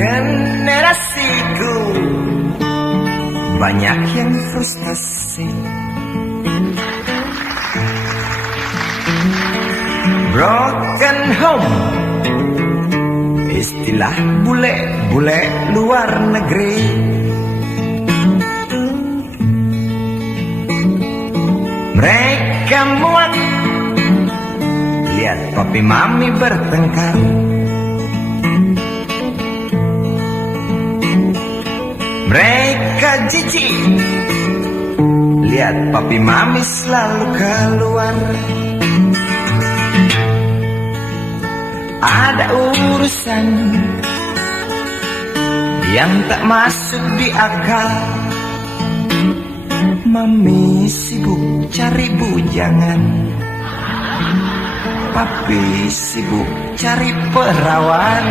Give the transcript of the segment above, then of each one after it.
Generasiku banyak yang frustasi, broken home, istilah bule-bule luar negeri. Mereka muak lihat papi mami bertengkar. Mereka jijik lihat papi mami selalu keluar. Ada urusan yang tak masuk di akal. Mami sibuk cari bujangan, papi sibuk cari perawan.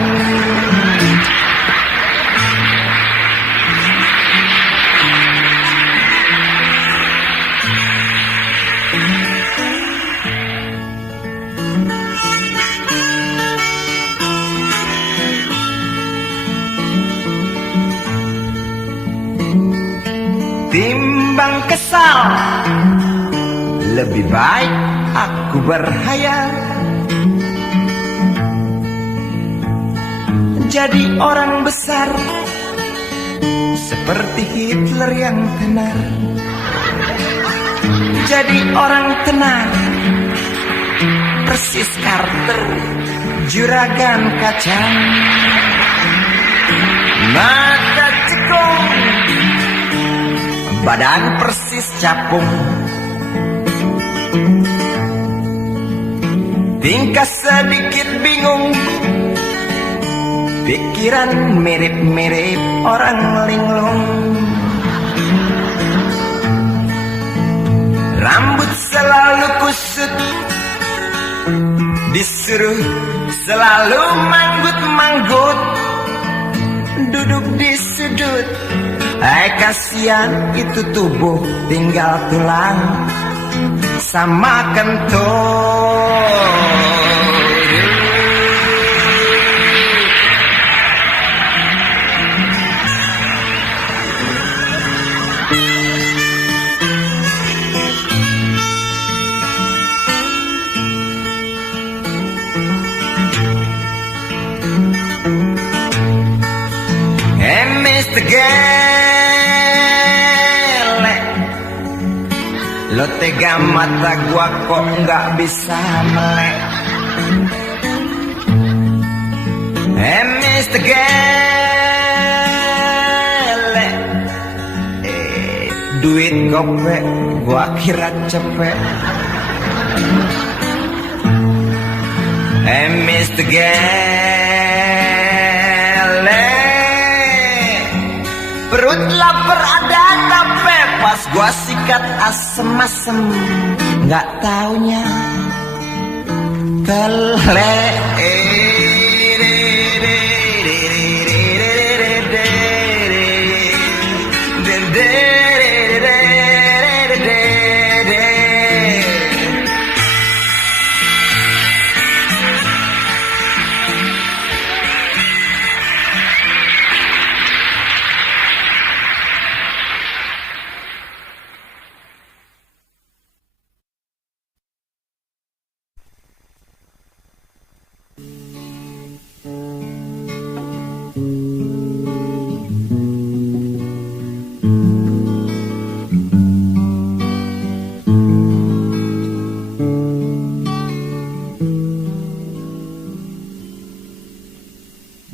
Timbang kesal, lebih baik aku berhayal jadi orang besar seperti Hitler yang tenar. Jadi orang tenar persis Carter, juragan kacang. Mata cekung, badan persis capung, tingkah sedikit bingung, pikiran mirip-mirip orang linglung. Rambut selalu kusut, disuruh selalu manggut-manggut, duduk di sudut. Hai kasihan itu tubuh tinggal tulang sama kentut. Mr. Gele, lo tega mata gua kok nggak bisa melek. Mr. Gele, duit gopek gua kira cepet. Mr. Gele, perut lapar ada tapi pas gua sikat asem-asem, nggak taunya kelek.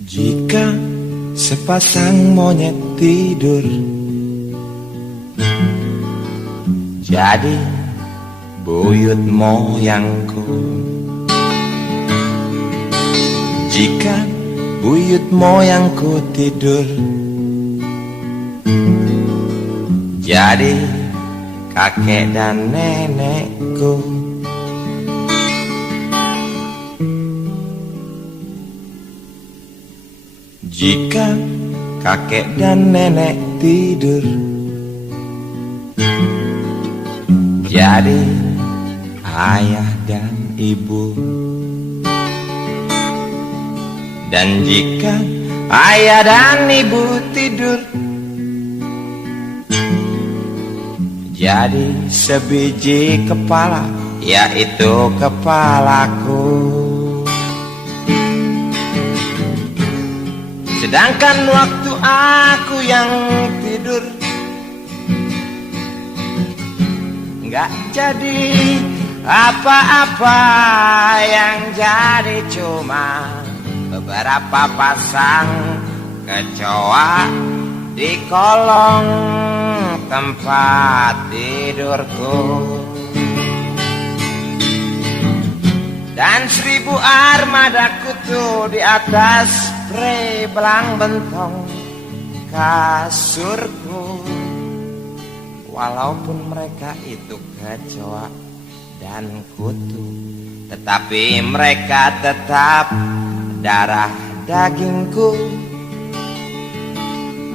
Jika sepasang monyet tidur jadi buyut moyangku, jika buyut moyangku tidur jadi kakek dan nenekku, Jika kakek dan nenek tidur, jadi ayah dan ibu. Dan jika ayah dan ibu tidur, jadi sebiji kepala, yaitu kepalaku. Sedangkan waktu aku yang tidur, nggak jadi apa-apa, yang jadi cuma beberapa pasang kecoa di kolong tempat tidurku. Dan 1000 armada kutu di atas spray belang bentong kasurku. Walaupun mereka itu kecoa dan kutu, tetapi mereka tetap darah dagingku.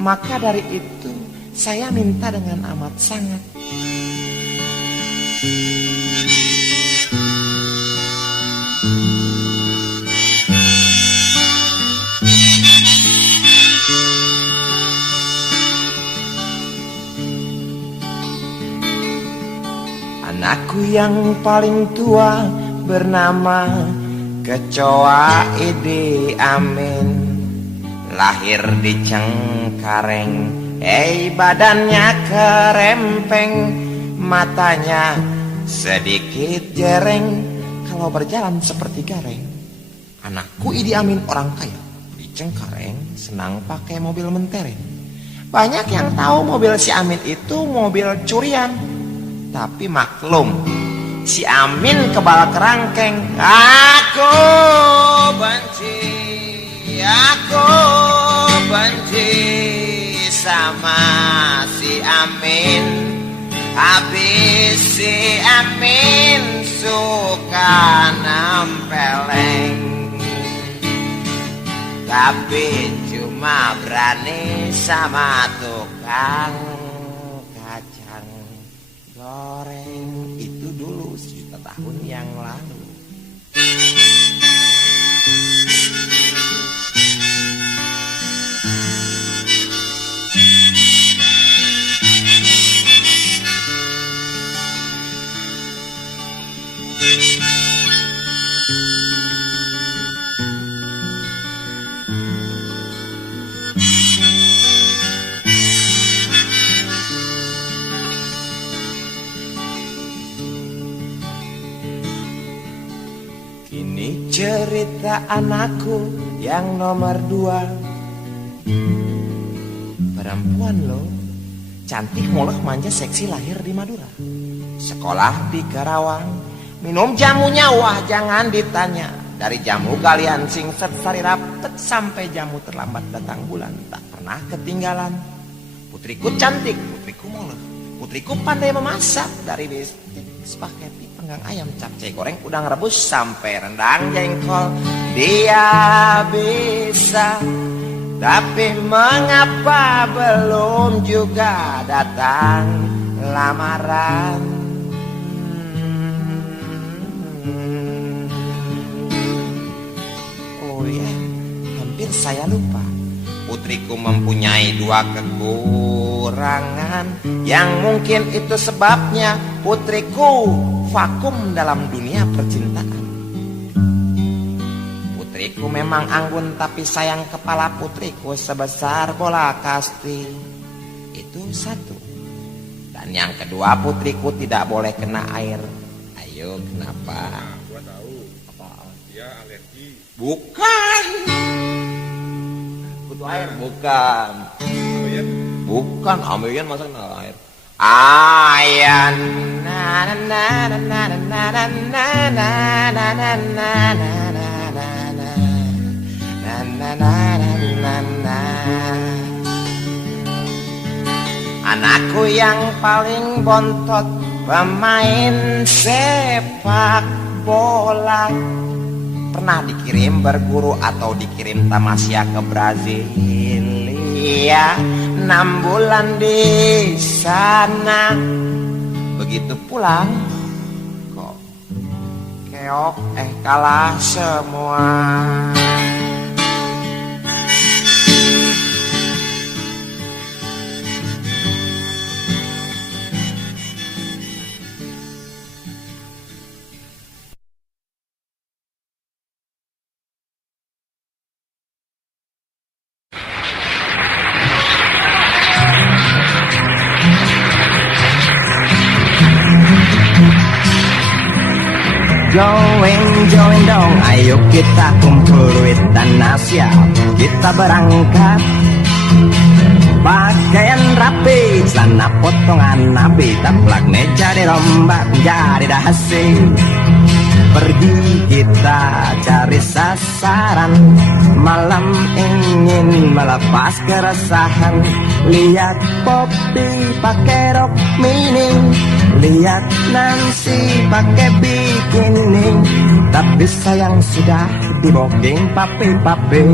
Maka dari itu saya minta dengan amat sangat, anakku yang paling tua bernama Kecoa Idi Amin, lahir di Cengkareng. Badannya kerempeng, matanya sedikit jereng, kalau berjalan seperti gareng. Anakku Idi Amin orang kaya di Cengkareng, senang pakai mobil mentereng. Banyak yang tahu mobil si Amin itu mobil curian, tapi maklum si Amin kebal kerangkeng. Aku benci sama si Amin. Habis si Amin suka nempeleng, tapi cuma berani sama tukang kacang goreng. Itu dulu 1.000.000 tahun yang lalu. Kini cerita anakku yang nomor 2. Perempuan loh, cantik, molek, manja, seksi, lahir di Madura. Sekolah di Karawang, minum jamunya wah jangan ditanya. Dari jamu galian singset sari rapet sampai jamu terlambat datang bulan, tak pernah ketinggalan. Putriku cantik, putriku molek, putriku pandai memasak. Dari bistik, spaghetti, panggang ayam, capcay goreng, udang rebus sampai rendang jengkol dia bisa. Tapi mengapa belum juga datang lamaran? Oh ya, hampir saya lupa. Putriku mempunyai 2 kekurangan, yang mungkin itu sebabnya putriku vakum dalam dunia percintaan. Putriku memang anggun, tapi sayang kepala putriku sebesar bola kasti. Itu 1. Dan yang kedua, putriku tidak boleh kena air. Ayo, kenapa? Gua tahu. Apa? Dia alergi. Bukan. Kutu air bukan. Ayan. Bukan, Ameyan masa kena air. Ayan. Na na na na na na na na na na na na na. Anakku yang paling bontot, pemain sepak bola. Pernah dikirim berguru atau dikirim tamasya ke Brasilia, 6 bulan di sana. Begitu pulang kok keok kalah semua. Join dong, ayo kita kumpul duit dan siap kita berangkat. Pakaian rapi, celana potongan nabi, taplak meja dirombak jadi dahasi. Pergi kita cari sasaran, malam ingin melepas keresahan. Lihat Poppy pakai rok mini, lihat Nancy pakai bikini, tapi sayang sudah diboking papi-papi.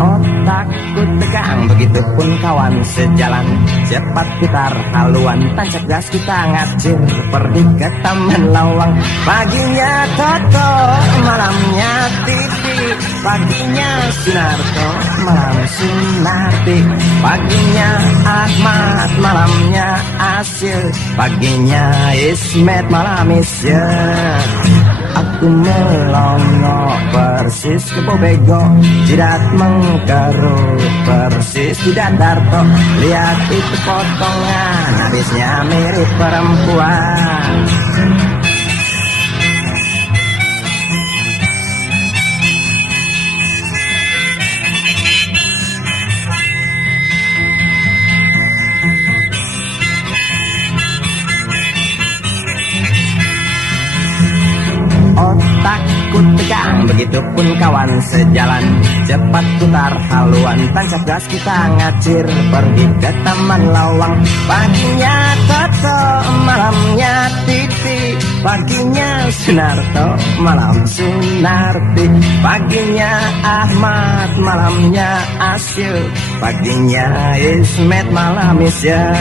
Otakku tegang, begitupun kawan sejalan. Cepat putar haluan, tancap gas kita ngacir. Pergi ke Taman Lawang. Paginya Toto, malamnya Titi. Paginya Sunarto, malam Sunarti. Paginya Ahmad, malamnya Asil. Paginya Ismet, malam Isya. Aku melongo persis ke Bobego, jidat mengkerut persis di Darto. Lihat itu potongan, habisnya mirip perempuan. Otakku tegang, begitupun kawan sejalan. Cepat putar haluan, tancap gas kita ngacir. Pergi ke Taman Lawang. Paginya Toto, malamnya Titi. Paginya Sunarto, malam Sunarti. Paginya Ahmad, malamnya Asil. Paginya Ismet, malam Isya.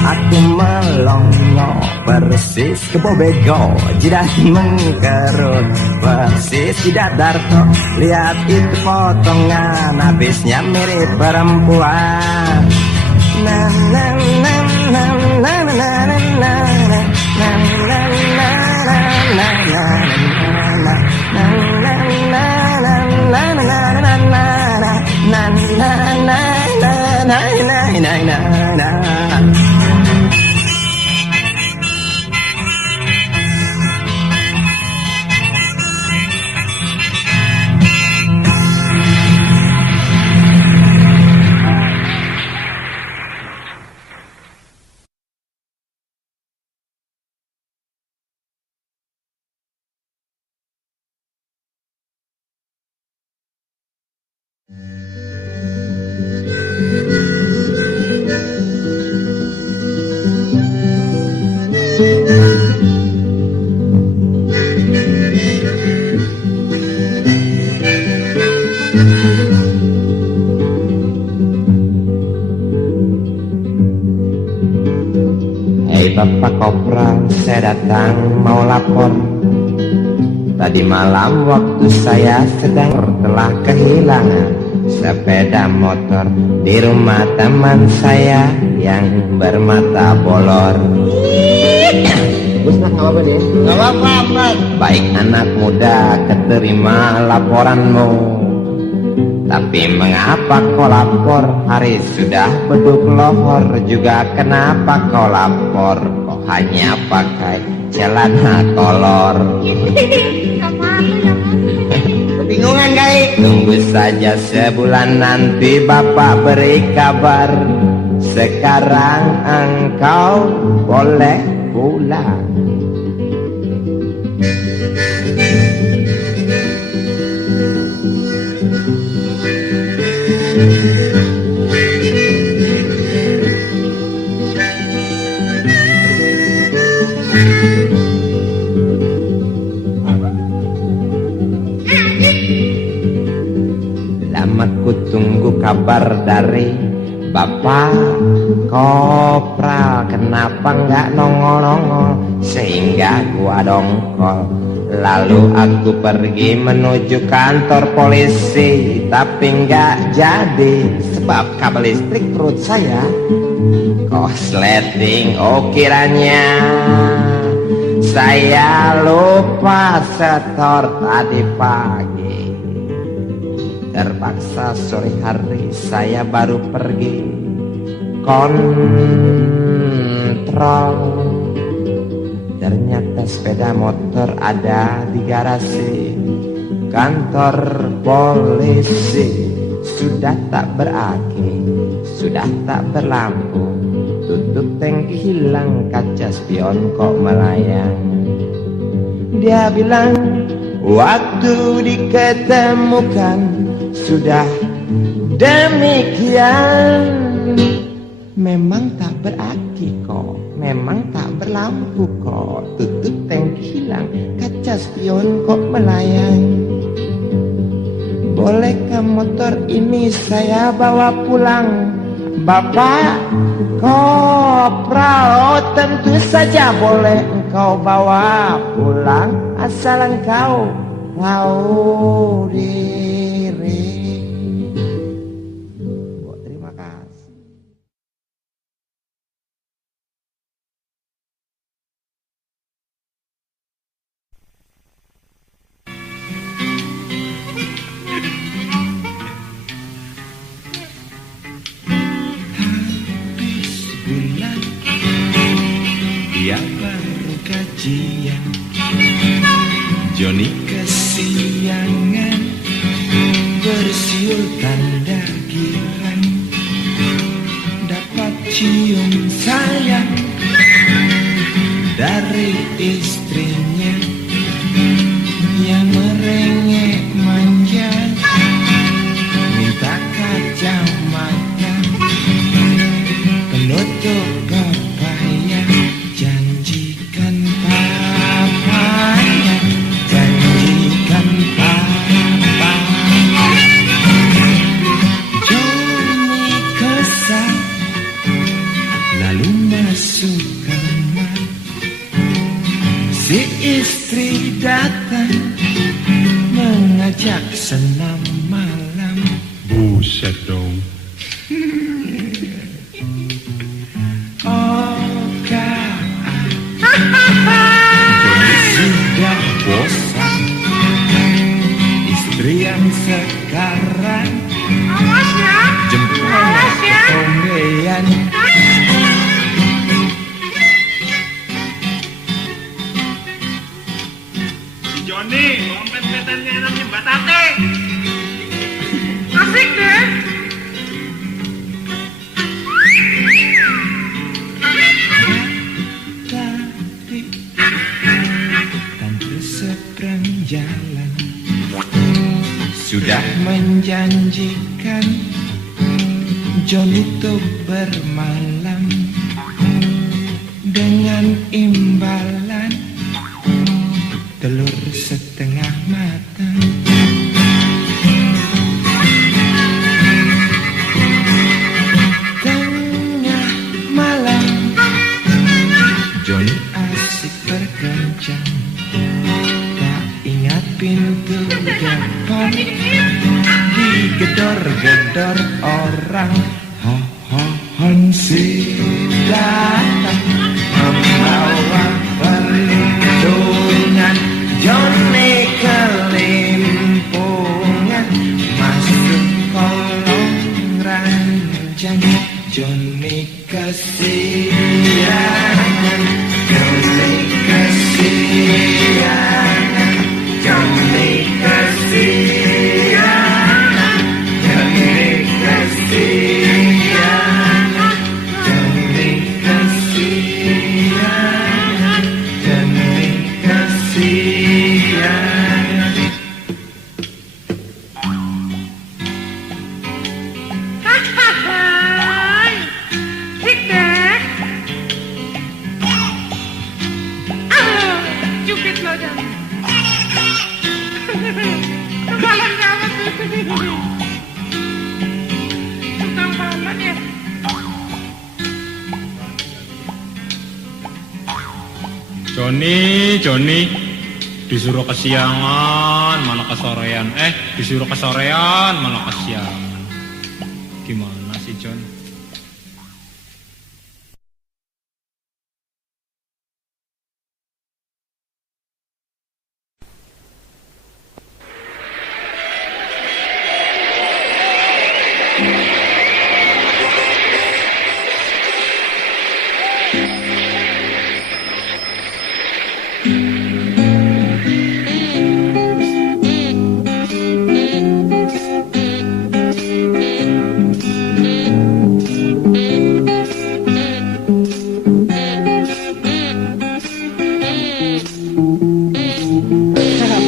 Aku melongo persis ke Bobego, jidat mengkerut persis di Darto. Lihat itu potongan, habisnya mirip perempuan. Na na na na na na na na na na na na na. Bapak Kopral, saya datang mau lapor. Tadi malam waktu saya sedang telah kehilangan sepeda motor di rumah teman saya yang bermata bolor. Gak apa-apa deh. Gak apa-apa. Baik anak muda, keterima laporanmu. Tapi mengapa kau lapor? Hari sudah beduk lohor. Juga kenapa kau lapor? Kok hanya pakai celana kolor? Kebingungan kali. Tunggu saja sebulan nanti bapak beri kabar. Sekarang engkau boleh pulang. Lama ku tunggu kabar dari Bapak Kopral, kenapa nggak nongol-nongol sehingga gua dongkol. Lalu aku pergi menuju kantor polisi, tapi nggak jadi sebab kabel listrik perut saya kosleting. Oh kiranya saya lupa setor tadi pagi. Terpaksa sore hari saya baru pergi kontrol. Ternyata sepeda motor ada di garasi kantor polisi. Sudah tak beraki, sudah tak berlampu, tutup tangki hilang, kaca spion kok melayang. Dia bilang waktu diketemukan sudah demikian. Memang tak beraki kok, memang tak berlampu kok, tutup tangki hilang, kaca spion kok melayang. Bolehkah motor ini saya bawa pulang, Bapak Kopral? Oh tentu saja boleh engkau bawa pulang, asal engkau tahu diri. Terima kasih. Dia baru gajian, Johnny kesiangan, bersiul tanda girang, dapat cium sayang dari istrinya yang merengek manja, minta kacamata penutup papaya, janjikan papanya, janjikan papanya. Johnny kesal lalu masuk kamar. Si istri datang mengajak senam malam. Buset dong. Oh Kak, Johnny sudah bosan. Istri yang sekarang jempolnya ketombean. Joni, ompet-ompetannya namanya Mbak Tate. Asik deh. Tadi dan berseberang jalan sudah menjanjikan Johnny untuk bermalam dengan imbalan telur setengah matang. Tengah malam Johnny asik berkencan, tak ingat pintu depan digedor-gedor orang. Hansi datang membawa perlindungan. Johnny kelimpungan masuk kolong ranjang. Johnny kesiangan, Johnny kesiangan, Johnny kesiangan, Johnny kesiangan. Joni, disuruh kesiangan, malah kesorean. Disuruh kesorean, malah kesiangan. Gimana sih, Jon?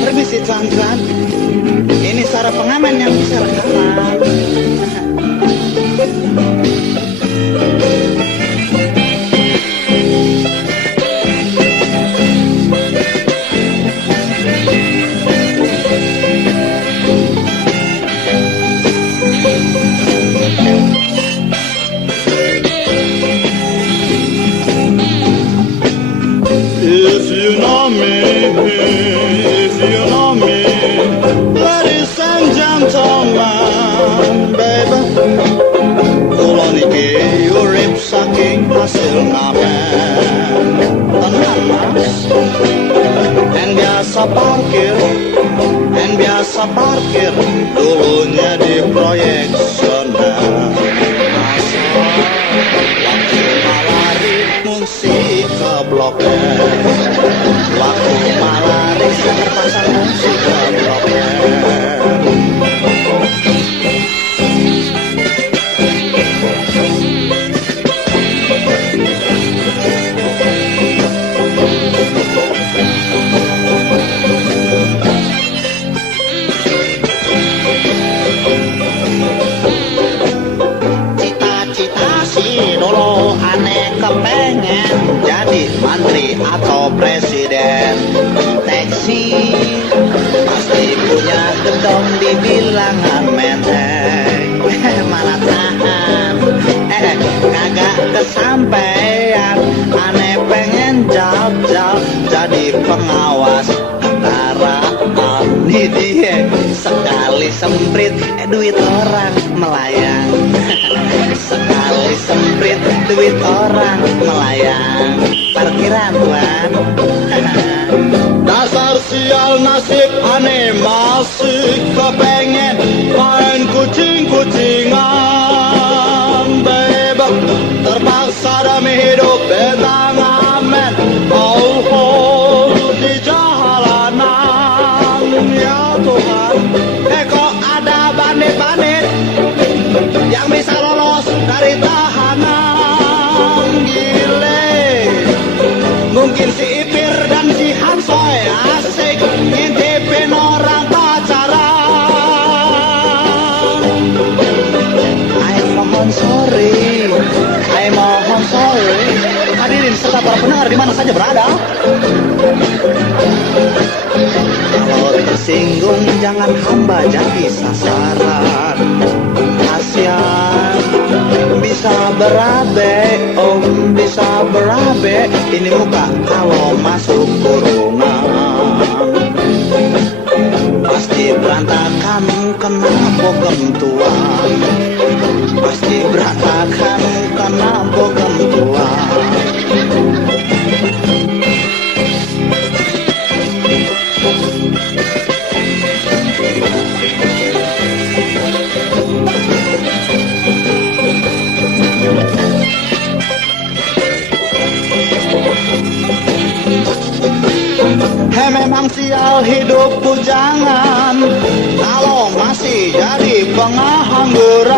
Permisi tuan-tuan, ini suara pengamen yang bisa rekaman. If you know me, ladies and gentlemen, baby, kula niki urip saking hasil ngamen. Tenang mas, biasa parkir, dulunya di proyek sana. Waktu malari musik ke blok M, waktu malari pasang musik ke blok M. Kepengen jadi menteri atau presiden. Teksi pasti punya gedong di bilangan menteng. Malah tahan, kagak kesampean. Aneh pengen jauh-jauh jadi pengawas kendaraan. Nih dia sekali semprit duit orang melayang. Sekali semprit duit orang melayang. Parkiran tuan. Dasar sial nasib aneh masih kepengen main kucing-kucingan, baby. Terpaksa demi hidup betang amen. Oh, di jalanan ya Tuhan. Kok ada bandit-bandit yang bisa lolos dari tahanan. Gile, mungkin si Ipir dan si Hansoy asik ngintipin orang pacaran. I mohon sorry. Hadirin serta para pendengar di mana saja berada. Kalau tersinggung jangan hamba jadi sasaran. Kasian bisa berabe, om bisa berabe. Ini muka kalau masuk kurungan pasti berantakan kena bogem tuan. Pasti berantakan kena bogem tuan. Memang sial hidup bujangan kalau masih jadi pengangguran.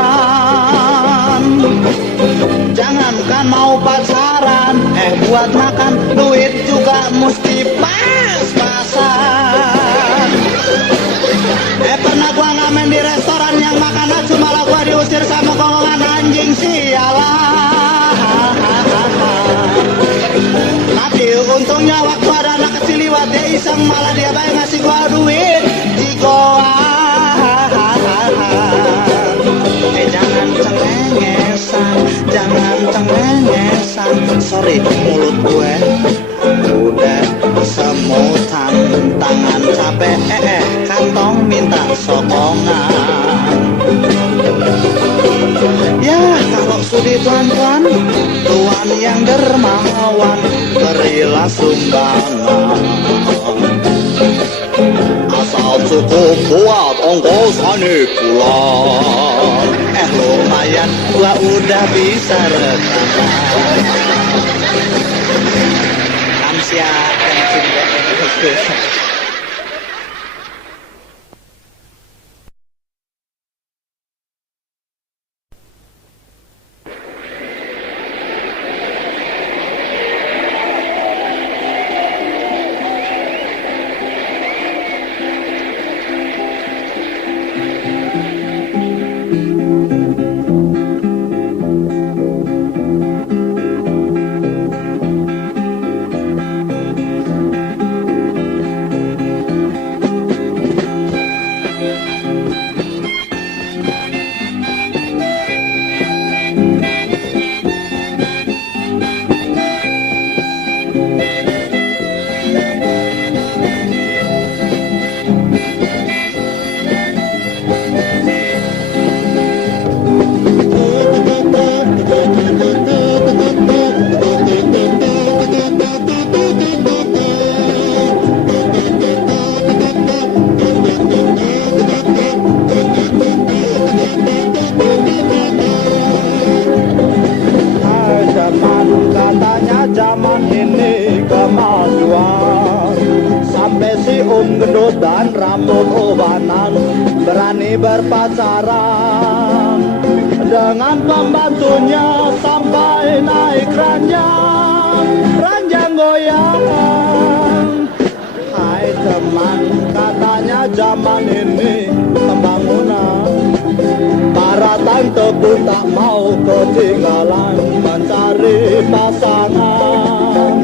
Jangankan mau pacaran, buat makan duit juga mesti pas-pasan. Pernah gua ngamen di restoran yang makannya cuma lah gua diusir sama golongan anjing sialan. Tapi untungnya waktu ada anak kecil liwat dia iseng malah dia bayar ngasih gua duit jigoan. Jangan cengengesan, sorry mulut gue udah dermawan berilah sumbangan. Asal cukup buat ongkosan pulang. Lumayan gua udah bisa rekaman. Amsia kencing ya. Gendut dan rambut ubanan berani berpacaran dengan pembantunya sampai naik ranjang goyang. Hai teman, katanya zaman ini pembangunan, para tante pun tak mau ketinggalan mencari pasangan.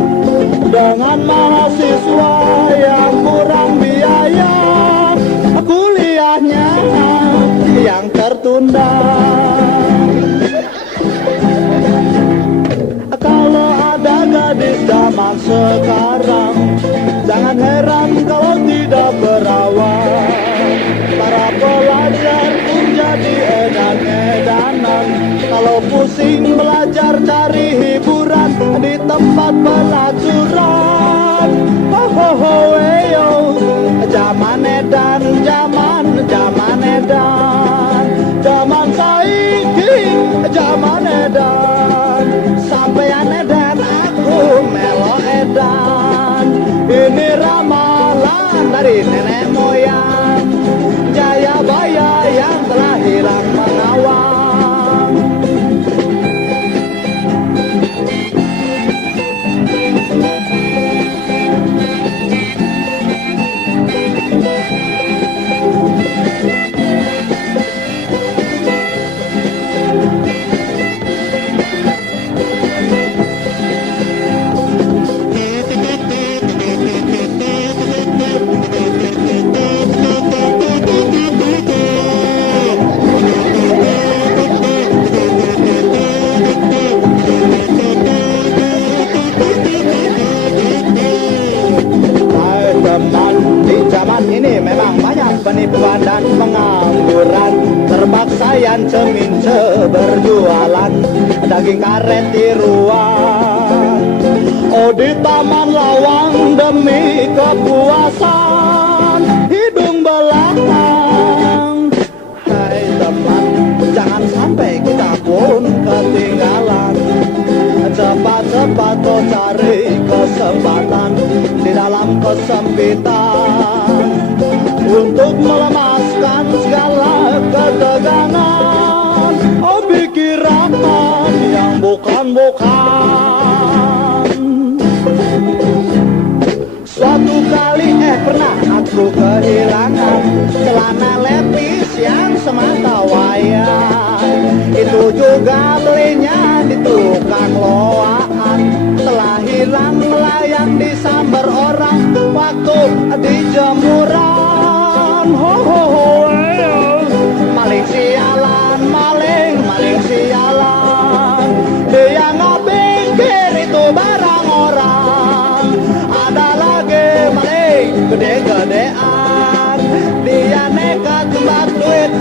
Dengan mahasiswa yang kurang biaya, kuliahnya yang tertunda. Kalau ada gadis zaman sekarang, jangan heran kalau tidak berawal. Para pelajar pun jadi edan-edanan, kalau pusing belajar cari hiburan di tempat pelacuran. Ho ho ho weyo, zaman edan, zaman edan, zaman saiki, zaman edan. Sampean edan, aku melo edan. Ini ramalan dari nenek moyang, Jayabaya yang telah hilang mengawang. Ini memang banyak penipuan dan pengangguran, terpaksa yang cemince berjualan daging karet tiruan. Oh di taman lawang demi kepuasan hidung belang. Hai teman, jangan sampai kita pun ketinggalan. Cepat-cepat kau cari kesempatan di dalam kesempitan untuk melemaskan segala ketegangan. Oh pikiran yang bukan-bukan. Suatu kali pernah aku kehilangan celana lepis yang semata wayang. Itu juga belinya di tukang loaan, telah hilang melayang disambar orang waktu di jemuran. Ho ho ho, maling sialan, maling sialan. Dia nggak pikir itu barang orang. Ada lagi maling gede-gedean, dia nekat jumlah duit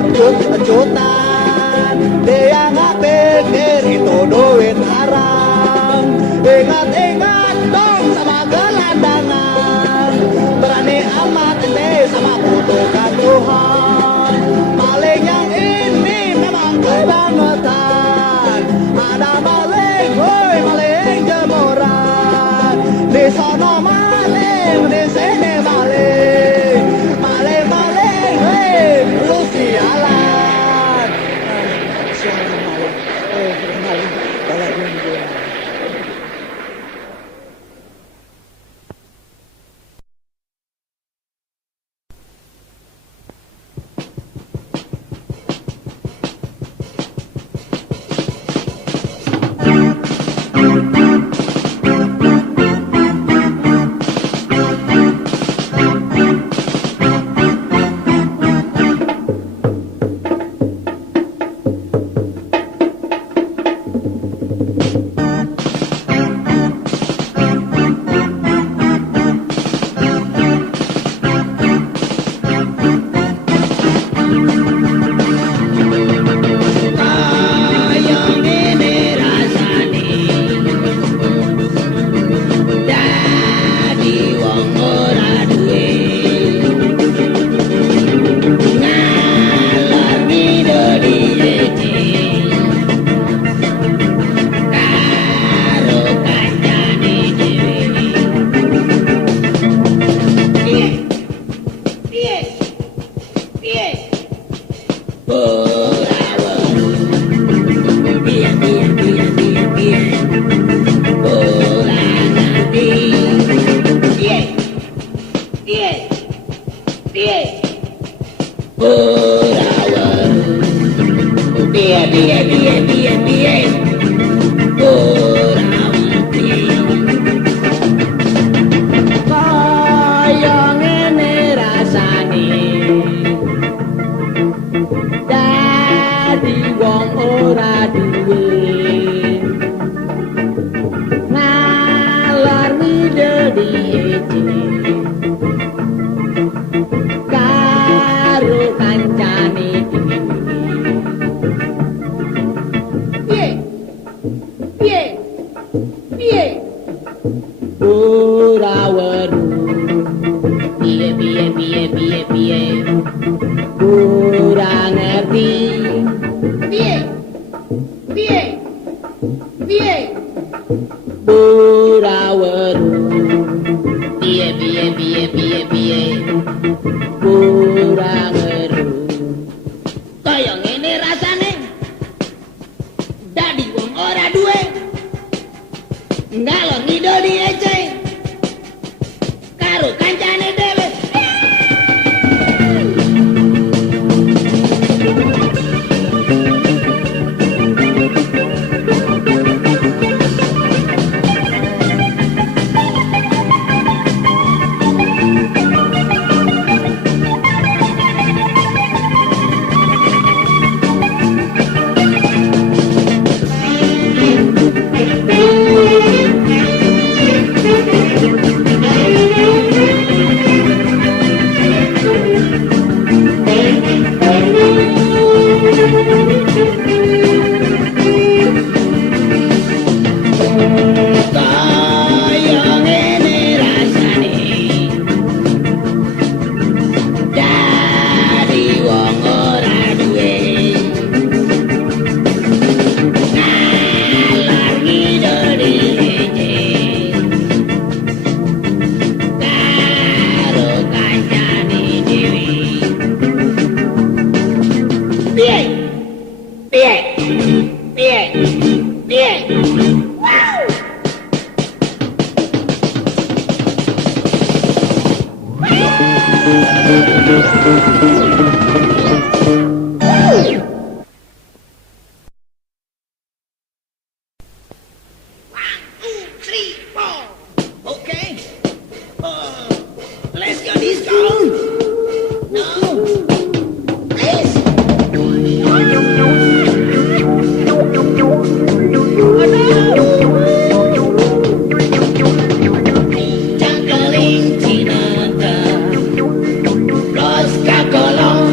jutaan. Dia nggak pikir itu duit haram. Dia ingat-ingat dong sama gelandangan. Berani amat ente sama kutukan Tuhan. Maling yang ini memang kebangetan. Ada maling, woi maling jemuran. Di sono maling, di sini maling. Maling, maling, hei, lu sialan. Sialan maling, maling, tolongin gue. Cangkeling cinata, los kakolong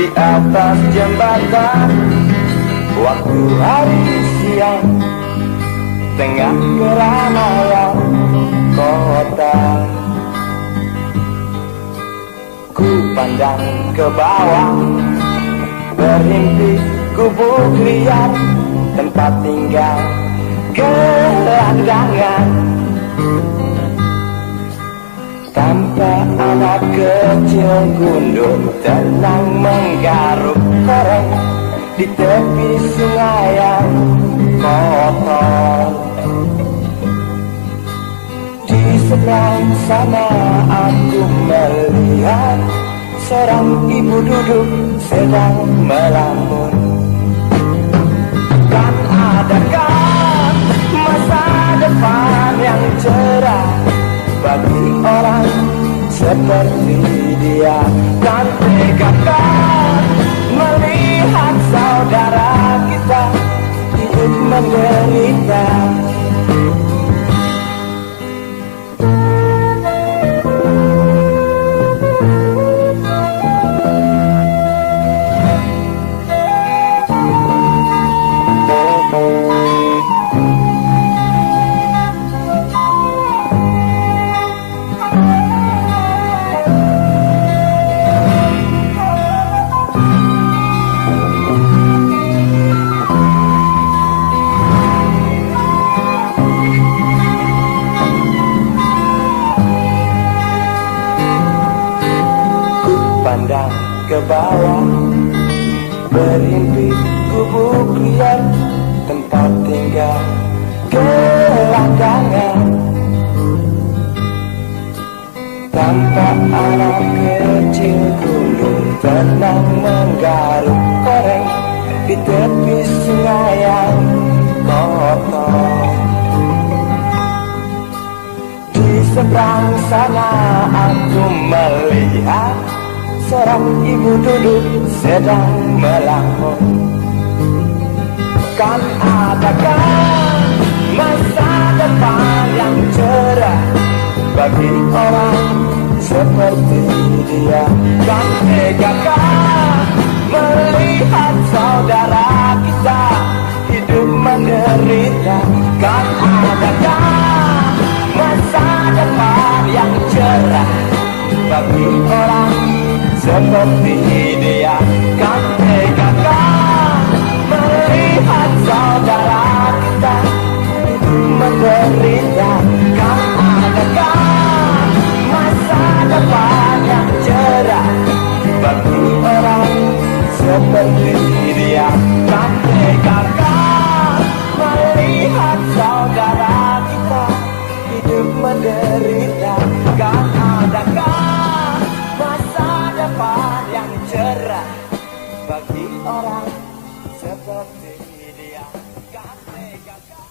di atas jembatan, waktu hari siang, tengah keramaian kota. Ku pandang ke bawah, berhenti gubuk liar, tempat tinggal gelandangan. Tanpa anak kecil gundul tenang menggaruk koreng di tepi sungai yang kotor. Di seberang sana aku melihat seorang ibu duduk sedang melamun. Dan adakah masa depan yang cerah bagi orang seperti dia? Dan tegakkan melihat saudara kita hidup menderita. Pandang ke bawah, berhimpit gubuk liar, tempat tinggal gelandangan. Tanpa anak kecil gundul tenang menggaruk koreng di tepi sungai yang kotor. Di seberang sana aku melihat seorang ibu duduk sedang melamun. Kan adakah masa depan yang cerah bagi orang seperti dia? Kan tegakah melihat saudara kita hidup menderita? Kan adakah masa depan yang cerah bagi orang seperti dia? Kan tegakah melihat saudara kita hidup menderita? Kan adakah masa depan yang cerah bagi orang seperti dia? Kan tegakah melihat saudara kita hidup menderita? Kan adakah masa depan yang cerah bagi orang seperti dia? Kan tegakah.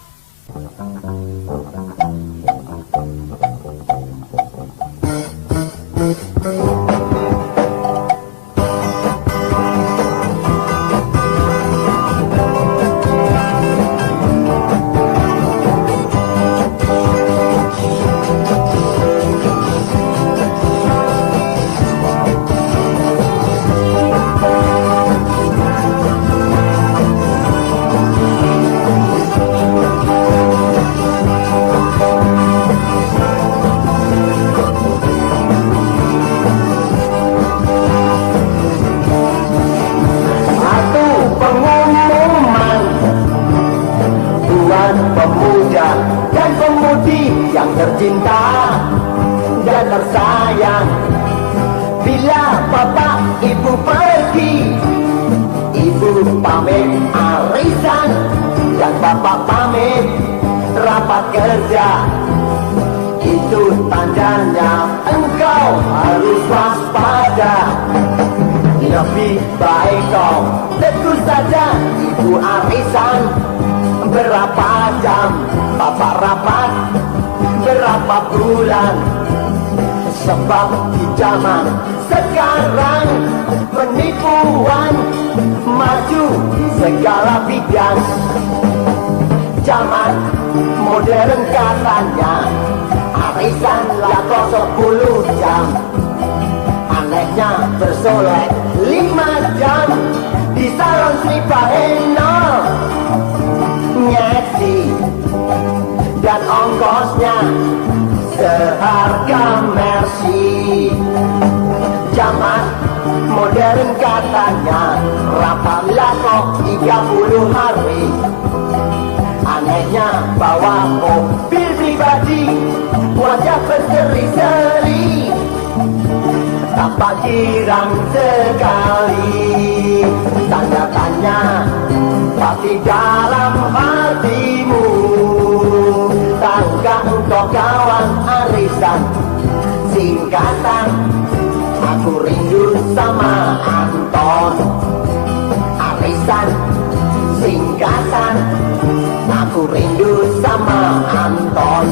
Pemuda dan pemudi yang tercinta dan tersayang, bila bapak ibu pergi, ibu pamit arisan dan bapak pamit rapat kerja. Itu tandanya engkau harus waspada. Lebih baik kau tegur saja ibu arisan. Berapa jam bapak rapat, berapa bulan? Sebab di zaman sekarang penipuan maju di segala bidang. Zaman modern katanya arisan laku 10 jam. Anehnya bersolek 5 jam di salon Sripahena ngesi dan ongkosnya seharga Mercy. Zaman modern katanya rapamlah kok 30 hari. Anehnya bawa mobil pribadi, wajah berseri-seri, tampak girang sekali. Tanda tanya pasti dalam hatimu, tahukah engkau kawan arisan singkatan aku rindu sama Anton. Arisan singkatan aku rindu sama Anton.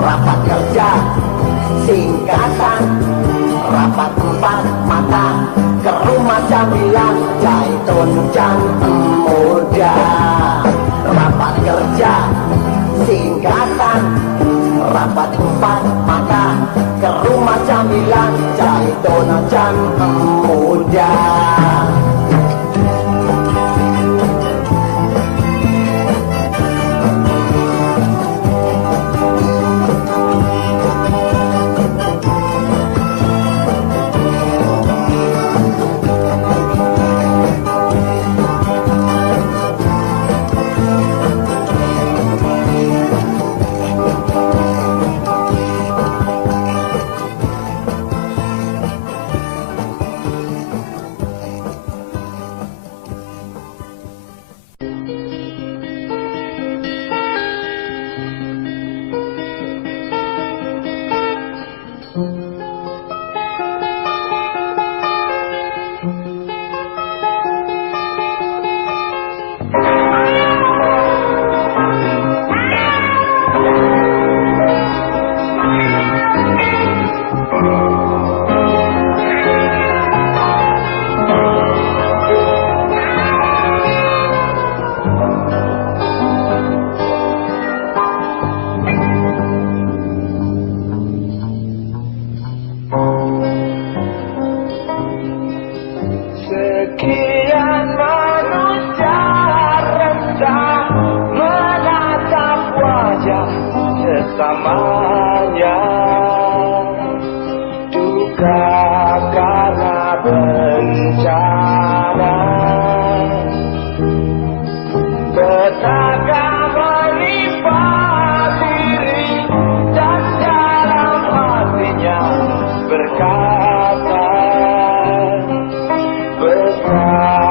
Rapat kerja singkatan rapat 4 mata ke rumah Jamilan Jaitun Jang Muda. Rapat kerja singkatan rapat 4 mata ke rumah Jamilan Jaitun Jang Muda. Sekian manusia rendah menatap wajah sesamanya, duka karena bencana, petaka menimpa diri dan dalam hatinya berkata besar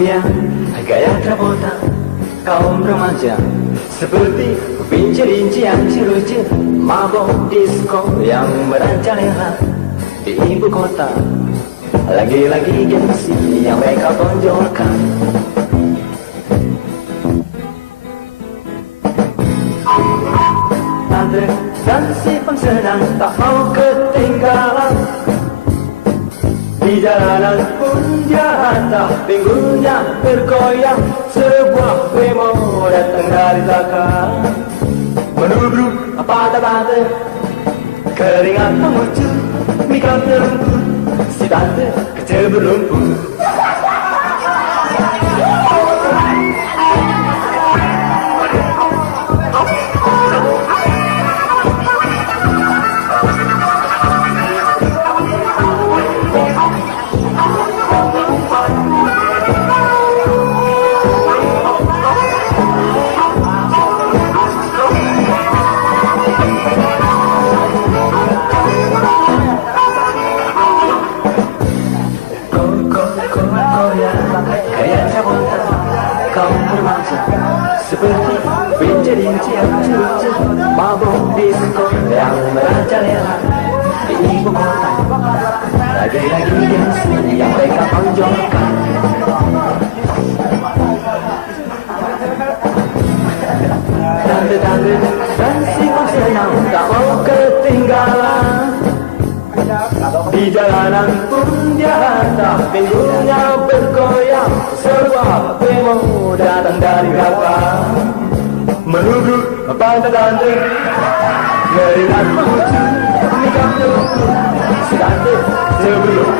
mafia, gaya Travolta, kaum remaja seperti rinci-rinci yang ciruci, mabok disco yang merajalela di ibu kota. Lagi-lagi gengsi yang mereka tonjolkan. Tante dan si pensenang tak mau ketinggalan. Di jalanan pun jatah pinggulnya bergoyang. Sebuah bemo datang dari belakang, menuduk patah-patah, keringat mengucur, mikap terlumpur, si tante kecil berlumpur. Seperti rinci-rinci yang lucu, mabok disco yang merajalela di ibu kota. Lagi-lagi gengsi yang mereka tonjolkan. Tante-tante dan si pensenang tak mau ketinggalan. Di jalanan pun dia hantar pinggulnya bergoyang. Sebuah bemo datang dari belakang, menuduk pantai-pantai, keringat mengucur, mikap terlumpur, si tante sebelum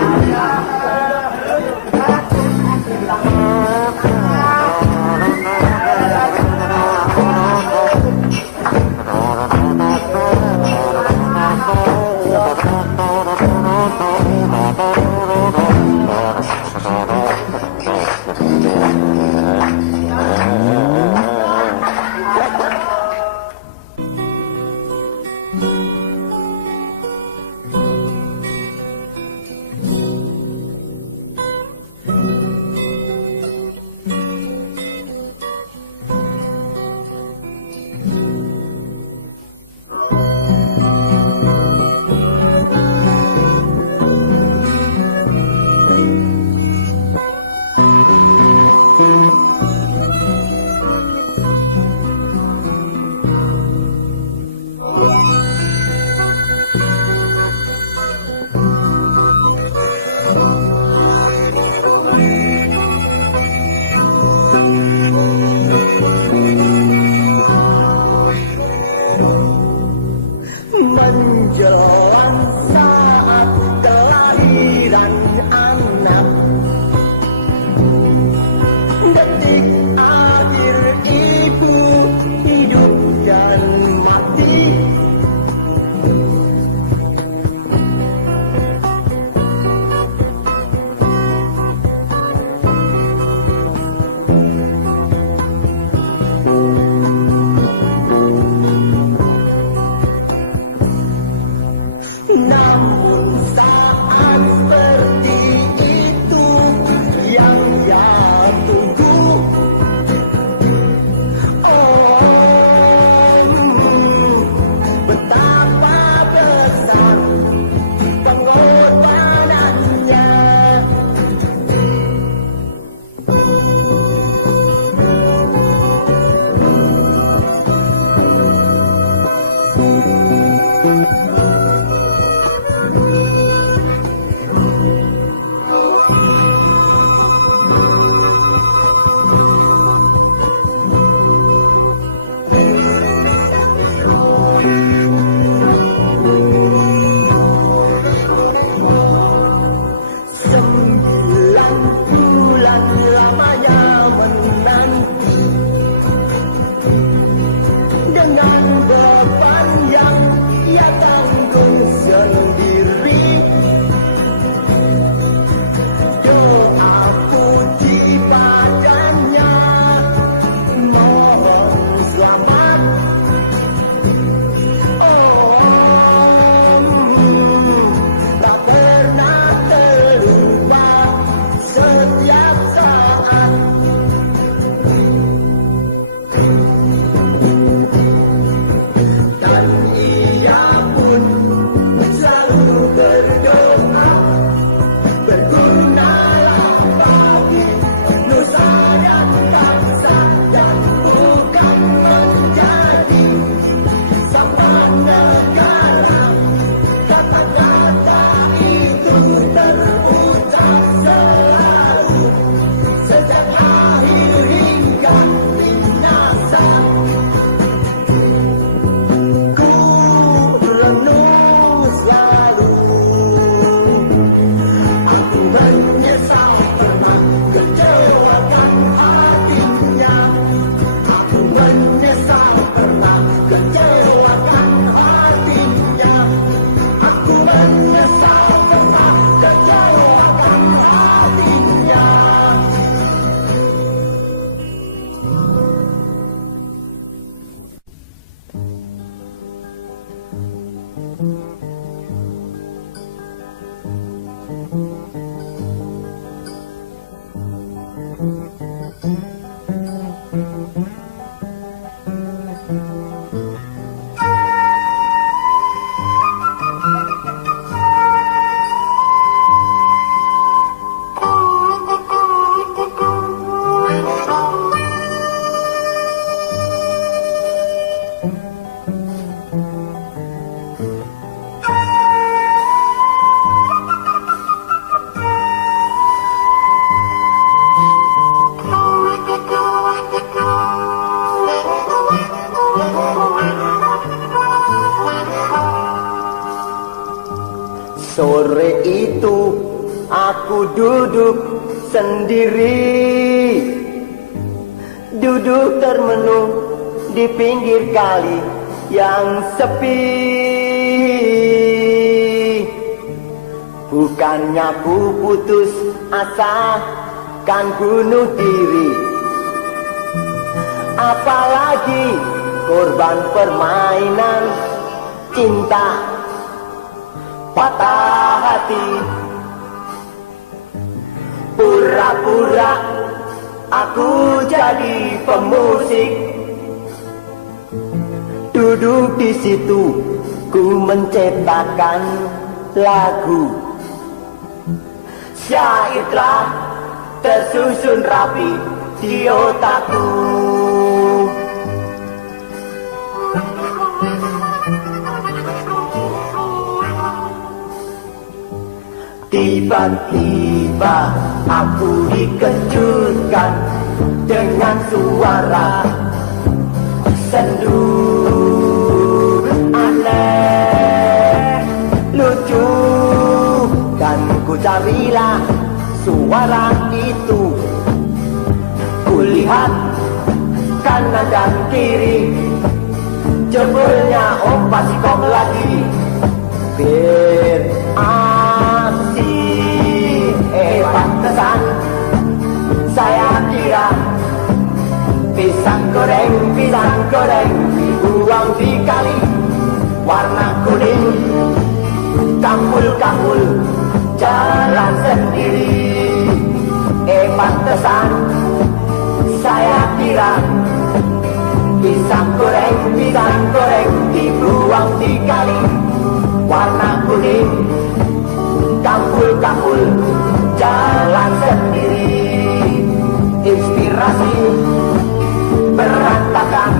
Aku duduk sendiri, duduk termenung di pinggir kali yang sepi. Bukannya ku putus asa, kan bunuh diri. Apalagi korban permainan cinta, patah hati. Pura-pura aku jadi pemusik, duduk di situ ku menciptakan lagu. Syair telah tersusun rapi di otakku. Tiba-tiba aku dikejutkan dengan suara sendu aneh, lucu, dan ku carilah suara itu. Kulihat kanan dan kiri, jebulnya opa si kong lagi. Pantesan saya kira pisang goreng dibuang di kali warna kuning, kampul-kampul jalan sendiri. Pantesan saya kira pisang goreng dibuang di kali warna kuning, kampul-kampul jalan sendiri. Inspirasi berantakan,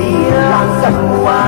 hilang semua.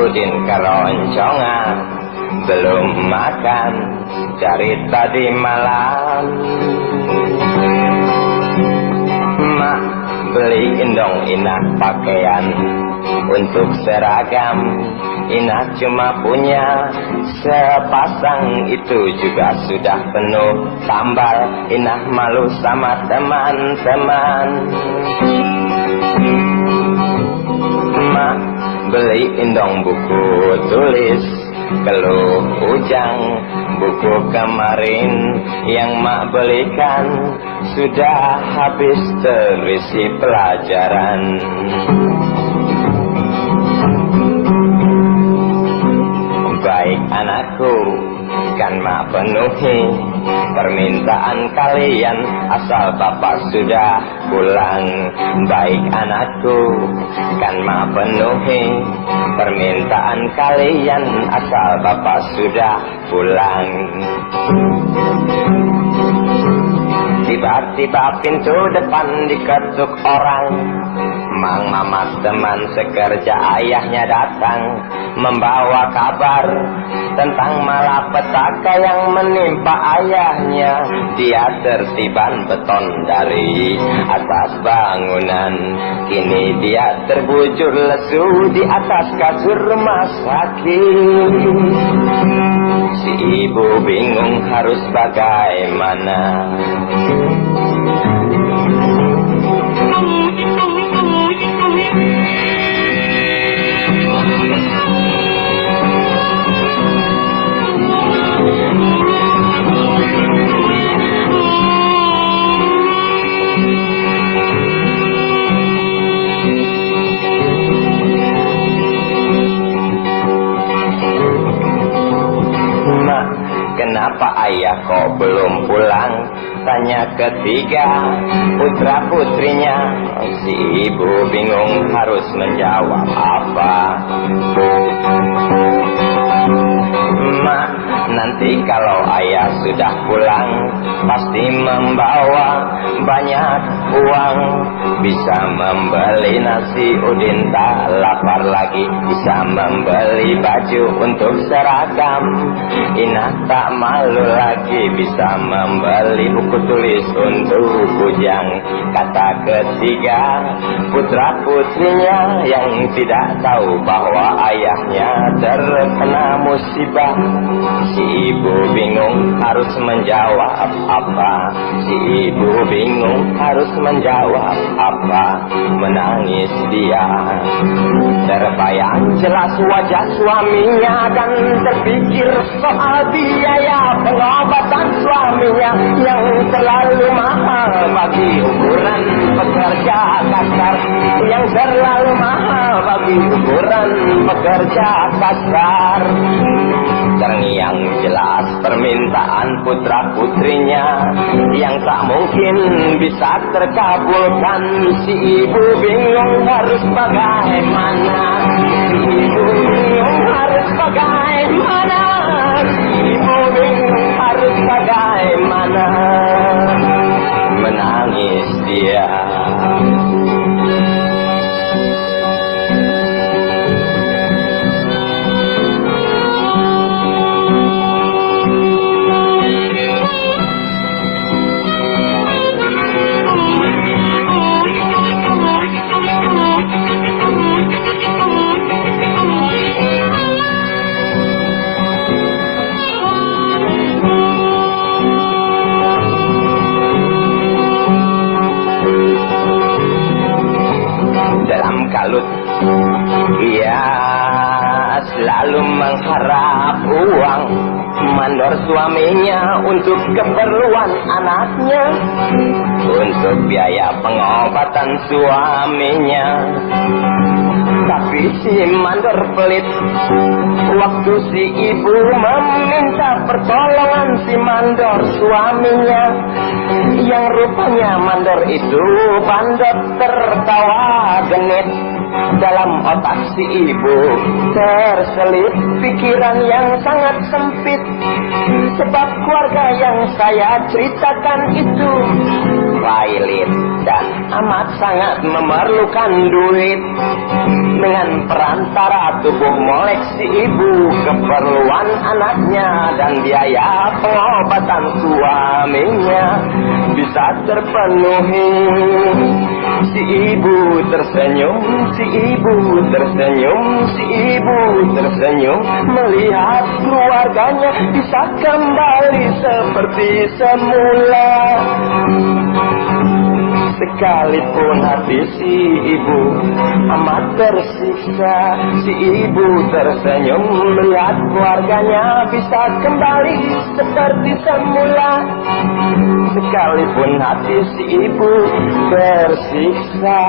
Udin keroncongan, belum makan dari tadi malam. Mak beliin dong Inah pakaian untuk seragam. Inah cuma punya sepasang, itu juga sudah penuh tambal. Inah malu sama teman-teman. Mak beliin dong buku tulis keluh ujang. Buku kemarin yang mak belikan sudah habis terisi pelajaran. Baik anakku, kan mak penuhi permintaan kalian asal bapak sudah pulang. Baik anakku, kan mak penuhi permintaan kalian asal bapak sudah pulang. Tiba-tiba pintu depan diketuk orang. Mang Mamat teman sekerja ayahnya datang membawa kabar tentang malapetaka yang menimpa ayahnya. Dia tertiban beton dari atas bangunan, kini dia terbujur lesu di atas kasur rumah sakit. Si ibu bingung harus bagaimana. Kenapa ayah kok belum pulang? Tanya ketiga putra putrinya. Si ibu bingung harus menjawab apa. Mak, nanti kalau ayah sudah pulang pasti membawa banyak uang, bisa membeli nasi udin tak lapar lagi, bisa membeli baju untuk seragam. Inah tak malu lagi, bisa membeli buku tulis untuk bujang. Kata ketiga putra putrinya yang tidak tahu bahwa ayahnya terkena musibah. Si ibu bingung harus menjawab apa. Si ibu bingung harus menjawab apa. Menangis dia. Terbayang jelas wajah suaminya dan terpikir soal biaya pengobatan suaminya yang terlalu mahal bagi ukuran pekerja kasar, yang terlalu mahal bagi ukuran pekerja kasar. Terngiang jelas permintaan putra putrinya yang tak mungkin bisa terkabulkan. Si ibu bingung harus bagaimana. Si ibu bingung harus bagaimana. Si ibu bingung harus bagaimana. Menangis dia. Kalut, ia selalu mengharap uang mandor suaminya untuk keperluan anaknya, untuk biaya pengobatan suaminya. Tapi si mandor pelit. Waktu si ibu meminta pertolongan si mandor suaminya, yang rupanya mandor itu bandot tertawa genit. Dalam otak si ibu terselip pikiran yang sangat sempit. Sebab keluarga yang saya ceritakan itu violet dan amat sangat memerlukan duit. Dengan perantara tubuh molek si ibu, keperluan anaknya dan biaya pengobatan suaminya bisa terpenuhi. Si ibu tersenyum, si ibu tersenyum, si ibu tersenyum melihat keluarganya bisa kembali seperti semula. Sekalipun hati si ibu amat tersiksa, si ibu tersenyum melihat keluarganya bisa kembali seperti semula. Sekalipun hati si ibu tersiksa.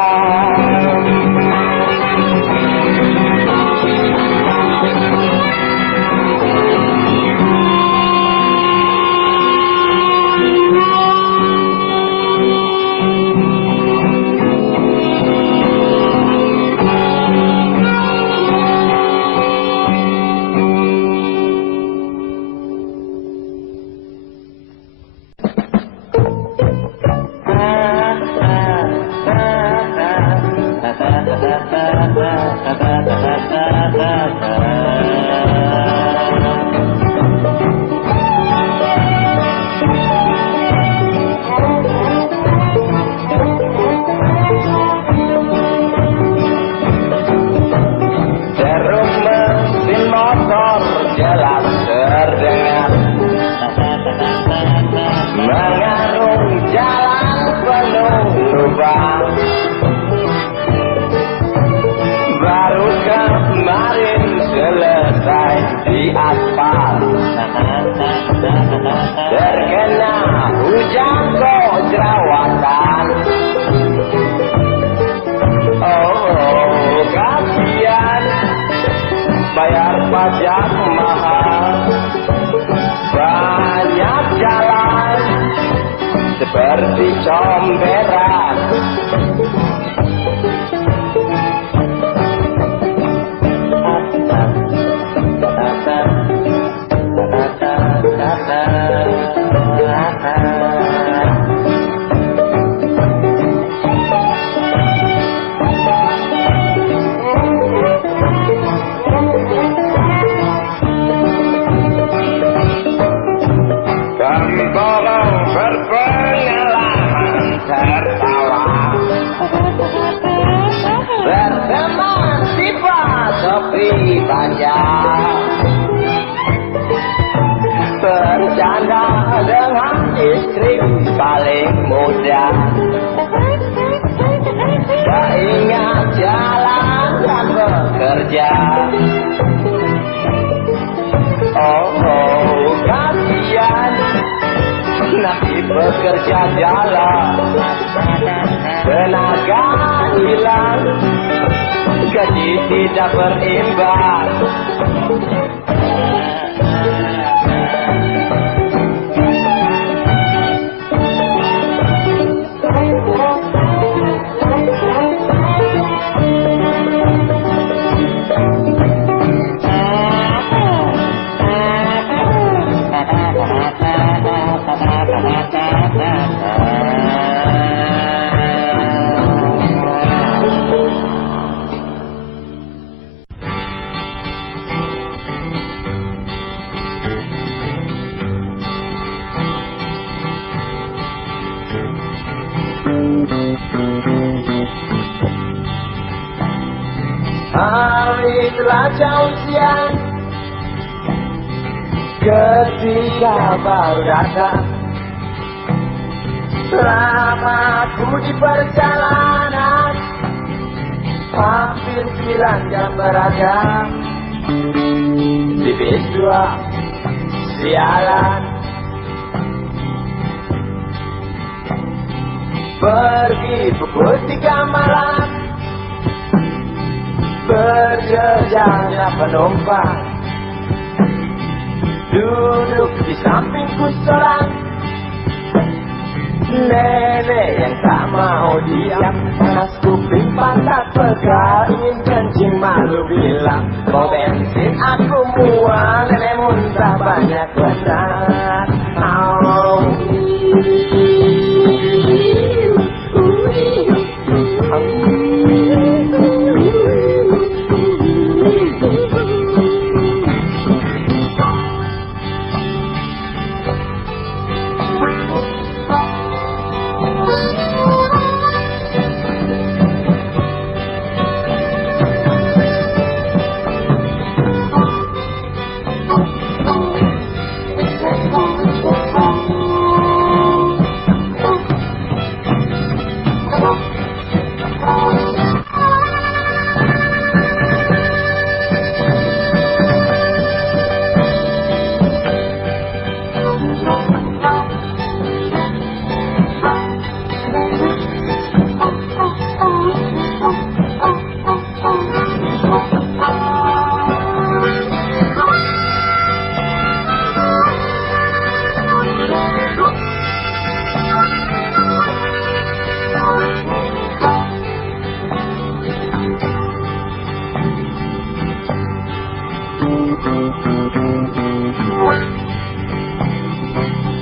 comberan. Tembolong berpengalaman tertawa, berteman sifat sepi panjang, bercanda dengan istri paling muda, keingat jalan dan bekerja. Oh, kasihan nasib bekerja jalan, tenaga hilang, gaji tidak berimbang. Hari telah jauh siang ketika baru datang. Selama ku di perjalanan hampir 9 jam berada di bis 2 sialan. Pergi pukul 3 malam, berjejaknya penumpang, duduk di sampingku seorang nenek yang tak mau diam. Panas kuping pantat pegal, ingin kencing malu bilang, mau bensin aku mual, nenek muntah banyak benar.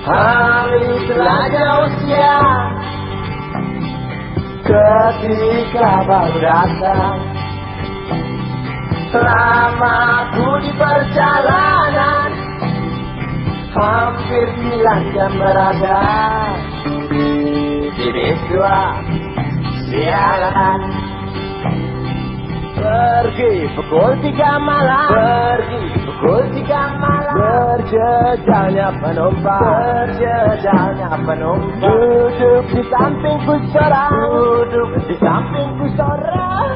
Hari telah jauh siang ketika baru datang. Selama ku di perjalanan hampir 9 jam berada di bis 2 sialan. Pergi pukul 3 malam, pergi pukul 3 malam, berjejaknya penumpang, berjejaknya penumpang, duduk di sampingku seorang, duduk di sampingku seorang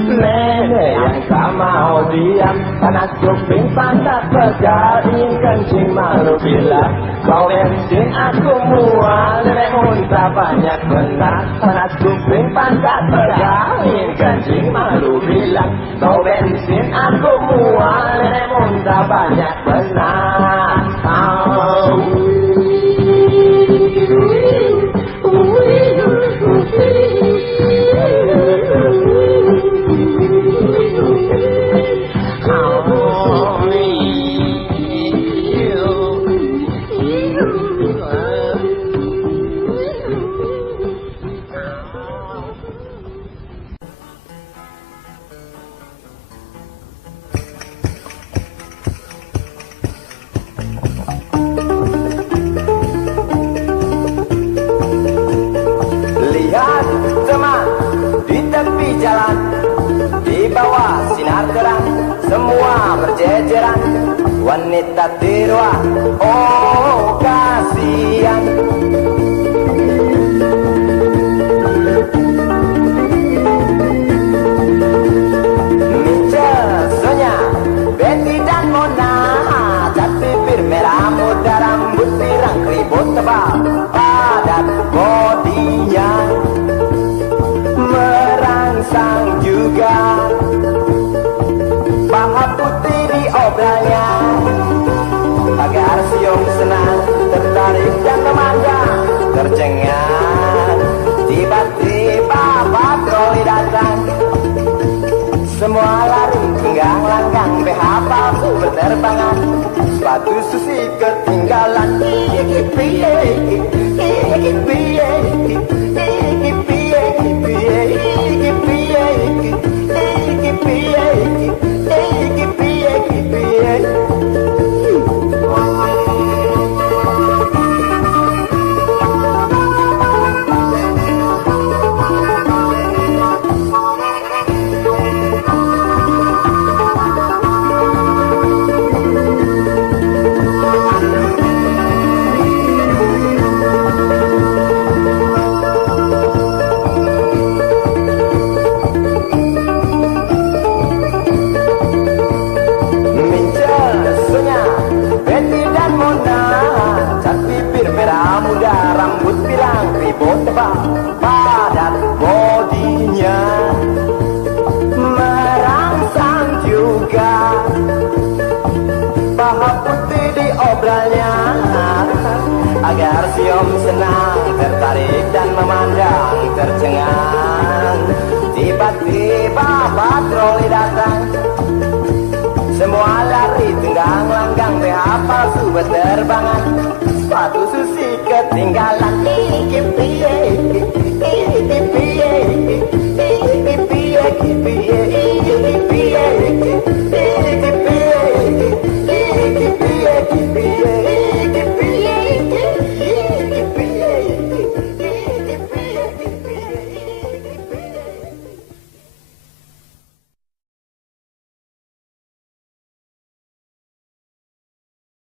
nenek yang tak mau diam. Panas kuping pantat pegal, ingin kencing malu bilang, kau bensin aku mual, nenek muntah banyak benar. Panas kuping pantat pegal, ingin kencing malu bilang, kau bensin aku mual, nenek muntah banyak benar. wanita tirwa, oh kasihan. Sonya, Betty dan Mona, cat bibir merah muda, rambut pirang keribut tebal, padat bodinya merangsang juga, paha putih di obralnya, agar siung senang, tertarik dan memandang, tercengang. Tiba-tiba patroli datang, semua lari tenggang langgang, BH palsu berterbangan, sepatu susi ketinggalan. Iki piye, iki piye, iki piye, iki piye, iki piye, iki piye, iki piye, iki piye. Rambut pirang ribut tebal, padat bodinya merangsang juga, paha putih di obralnya, agar siom senang, tertarik dan memandang, tercengang. Tiba-tiba patroli datang, semua lari tenggang langgang, BH palsu berterbangan,